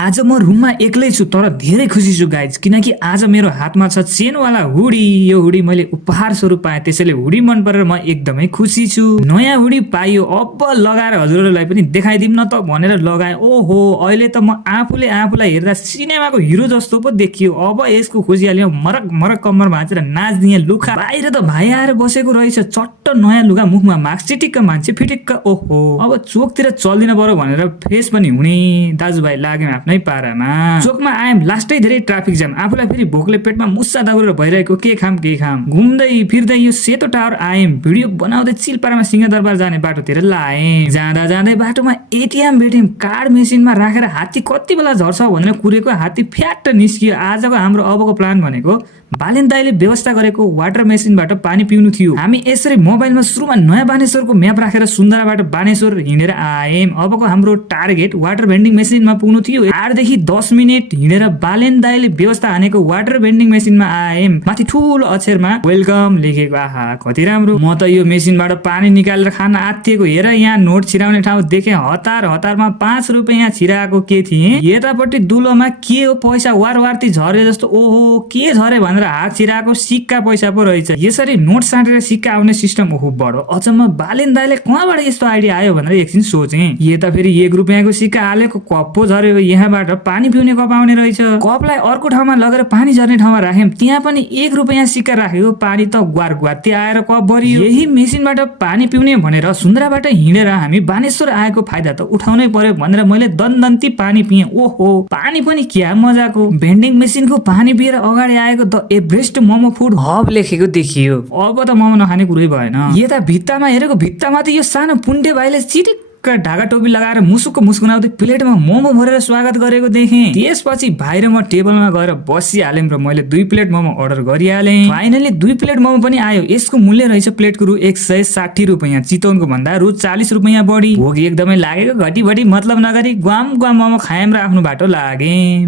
आज म रुममा एक्लै छु तर धेरै खुसी छु गाइज, किनकि आज मेरो हातमा छ चेनवाला हुडी। यो हुडी मैले उपहार स्वरूप पाएँ, त्यसैले हुडी मन परेर म एकदमै खुसी छु। नयाँ हुडी पाइयो, अब लगाएर हजुरहरूलाई पनि देखाइदिउँ न त भनेर लगाएँ। ओहो, अहिले त म आफूलाई हेर्दा सिनेमाको हिरो जस्तो पो देखियो। अब यसको खोजिहाल्यो, मरक मरक कम्मर भाँचेर नाच्दिए लुखा। बाहिर त भाइ आएर बसेको रहेछ, चट्ट नयाँ लुगा, मुखमा मास्क, चिटिक्क मान्छे फिटिक्क। ओहो, अब चोकतिर चल्दिन पर्यो भनेर फेस पनि हुने दाजुभाइ लाग्यो आफ्नै पारामा। चोकमा आएँ, लास्टै धेरै ट्राफिक जाम। आफूलाई फेरि भोकले पेटमा मुस्सा दाउरेर भइरहेको, के खाम। घुम्दै फिर्दै यो सेतो टावर आएँ, भिडियो बनाउँदै चिलपारामा सिंहदरबार जाने बाटोतिर लाएँ। जाँदा जाँदै बाटोमा एटिएम भेट्यौँ। कार्ड मेसिनमा राखेर हात्ती कति बेला झर्छ भनेर कुरेको हात्ती फ्याट्ट निस्कियो। आजको हाम्रो अबको प्लान भनेको बालेन दाइले व्यवस्था गरेको वाटर मेसिनबाट पानी पिउनु थियो। हामी यसरी मोबाइलमा सुरुमा नयाँ बानेश्वरको म्याप राखेर सुन्दराबाट बानेश्वर हिँडेर आयौँ। अबको हाम्रो टार्गेट वाटर भेन्डिङ मेसिनमा पुग्नु थियो। 8 देखि 10 मिनेट हिँडेर बालेन दाइले व्यवस्था हानेको वाटर भेन्डिङ मेसिनमा आयौँ। माथि ठुलो अक्षरमा वेलकम लेखेको। आहा, कति राम्रो। म त यो मेसिनबाट पानी निकालेर खान आत्तिएको। हेर, यहाँ नोट छिराउने ठाउँ देखेँ। हतारमा 5 रुपैयाँ छिराएको के थिएँ। यतापट्टि दुलोमा के हो, पैसा वारवार्ती झरे जस्तो। ओहो, के झरे भनेर हात छिराएको सिक्का पैसा पो रहेछ। यसरी नोट साटेर सिक्का आउने सिस्टम। ओहो, बडो अचम्म। बालेन दाइले कहाँबाट यस्तो आइडिया आयो भनेर एकछिन सोचेँ। यता फेरि 1 रुपैयाँको सिक्का हालेको कप पो झर्यो। यहाँबाट पानी पिउने कप आउने रहेछ। कपलाई अर्को ठाउँमा लगेर पानी झर्ने ठाउँमा राख्यौँ। त्यहाँ पनि 1 रुपैयाँ सिक्का राखेको। पानी त ग्वार्ते आएर कप भरियो। यही मेसिनबाट पानी पिउने भनेर सुन्द्राबाट हिँडेर हामी बानेश्वर आएको फाइदा त उठाउनै पर्यो भनेर मैले दन्दन्ती पानी पिएँ। ओहो, पानी पनि क्या मजाको। भेन्डिङ मेसिनको पानी पिएर अगाडि आएको the Everest momo food hub लेखेको देखियो। अब त मोमो नखाने कुरै भएन। यता भित्तामा हेरेको, भित्तामाथि यो सानो पुन्टे भाइले चिटिक्क ढाका टोपी लगाएर मुसुक्क मुस्कुनाउँदै प्लेटमा मोमो भरेर स्वागत गरेको देखेँ। त्यसपछि भाइ र म टेबलमा गएर बसिहाल्यौँ र मैले 2 प्लेट मोमो अर्डर गरिहालेँ। फाइनली 2 प्लेट मोमो पनि आयो। यसको मूल्य रहेछ प्लेटको रु 160 रुपैयाँ, चितवनको भन्दा रु 40 रुपैयाँ बढी। भोक एकदमै लागेको, घटीबढी मतलब नगरी ग्वाम मोमो खायौँ र आफ्नो बाटो लागेँ।